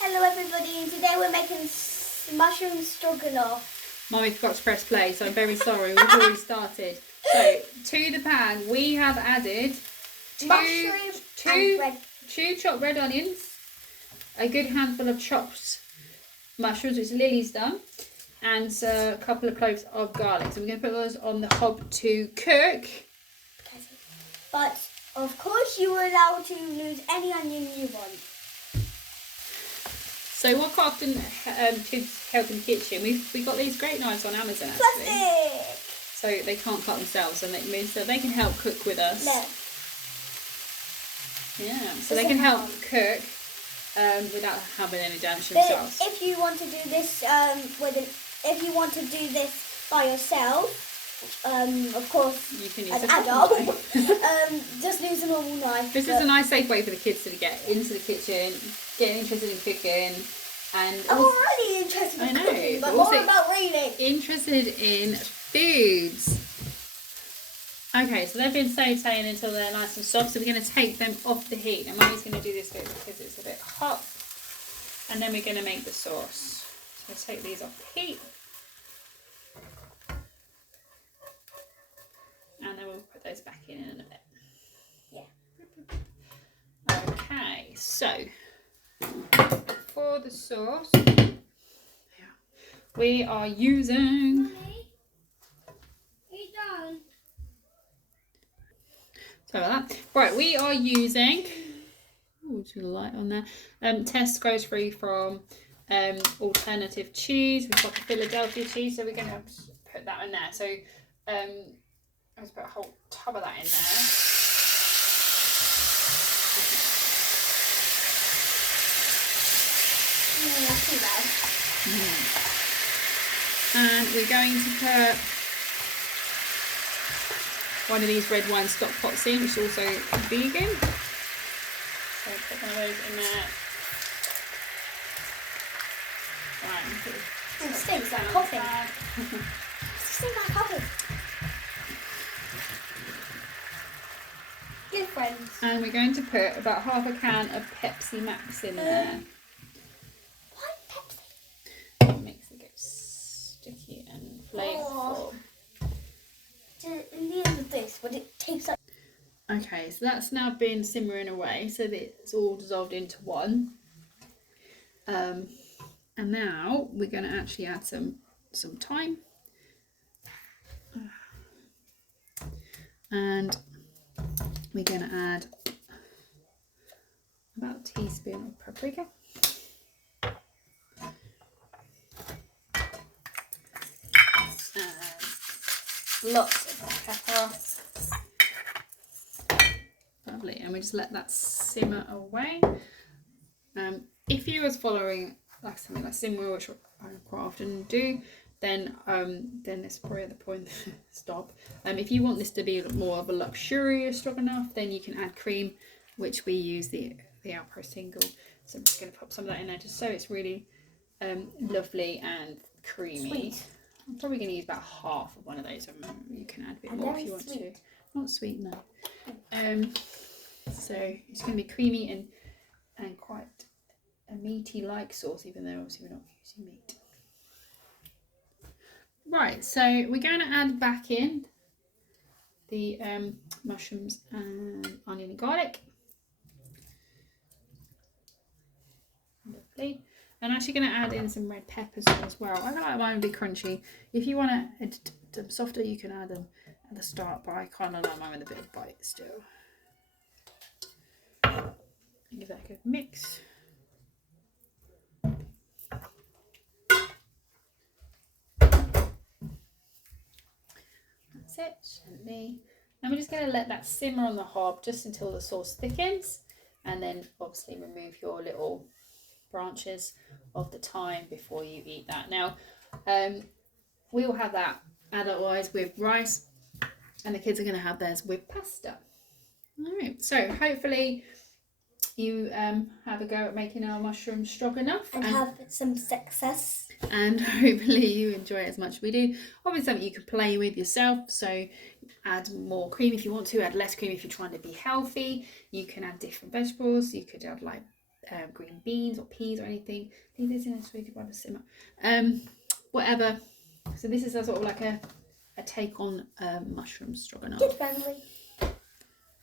Hello everybody, and today we're making mushroom stroganoff. Mummy forgot to press play, so I'm very sorry. We've already started. So, to the pan, we have added two chopped red onions, a good handful of chopped mushrooms, which Lily's done, and a couple of cloves of garlic. So we're going to put those on the hob to cook. But, of course, you are allowed to use any onion you want. So what quite often kids help in the kitchen, we got these great knives on Amazon actually. Plastic! So they can't cut themselves, and so they can help cook with us. No. Yeah, so they can help cook without having any damage themselves. If you want to do this by yourself, of course, you can use as an an adult, knife. just use a normal knife. This is a nice safe way for the kids to get into the kitchen, get interested in cooking, and I'm already interested in cooking, but more about reading. Interested in foods. Okay, so they've been sauteing until they're nice and soft, so we're going to take them off the heat. And Mummy's going to do this bit because it's a bit hot, and then we're going to make the sauce. So take these off the heat. And then we'll put those back in a bit. Yeah. Okay, so for the sauce, we are using. Mommy, are you done? Sorry about that. Right, we are using. Oh, too light on there. Tesco's free from alternative cheese. We've got the Philadelphia cheese, so we're going to put that in there. So let's put a whole tub of that in there. Not too bad. And we're going to put one of these red wine stock pots in, which is also vegan. So put one of those in there. Right, It stinks like coffee. It stinks like coffee. Good friends. And we're going to put about half a can of Pepsi Max in there. Why Pepsi? It makes it get sticky and flavourful. In the end of this, would it taste like? Okay, so that's now been simmering away, so that it's all dissolved into one. And now we're going to actually add some thyme. And we're going to add about a teaspoon of paprika. And lots of pepper. Lovely, and we just let that simmer away. If you was following like something like simmer, which I quite often do, then it's probably at the point to stop. If you want this to be more of a luxurious stroganoff, then you can add cream, which we use the Alpro single. So I'm just going to pop some of that in there just so it's really lovely and creamy. Sweet. I'm probably going to use about half of one of those. You can add a bit more if you want to. Not sweet, no. So it's going to be creamy and quite a meaty like sauce, even though obviously we're not using meat. Right, so we're going to add back in the mushrooms and onion and garlic. Lovely. I'm actually going to add in some red peppers as well. I like mine to be crunchy. If you want them softer, you can add them at the start, but I kind of like mine with a bit of bite still. Give that a good mix. That's it, gently. And we're just going to let that simmer on the hob just until the sauce thickens, and then obviously remove your little branches of the thyme before you eat that. Now, we will have that adult-wise with rice, and the kids are going to have theirs with pasta. All right, so hopefully you have a go at making our mushroom stroganoff and have some success. And hopefully you enjoy it as much as we do. Obviously something you can play with yourself, so add more cream if you want to, add less cream if you're trying to be healthy. You can add different vegetables. You could add like green beans or peas or anything. Leave this in a sweetie by the simmer. Whatever. So this is a sort of like a take on mushroom stroganoff. Kid friendly.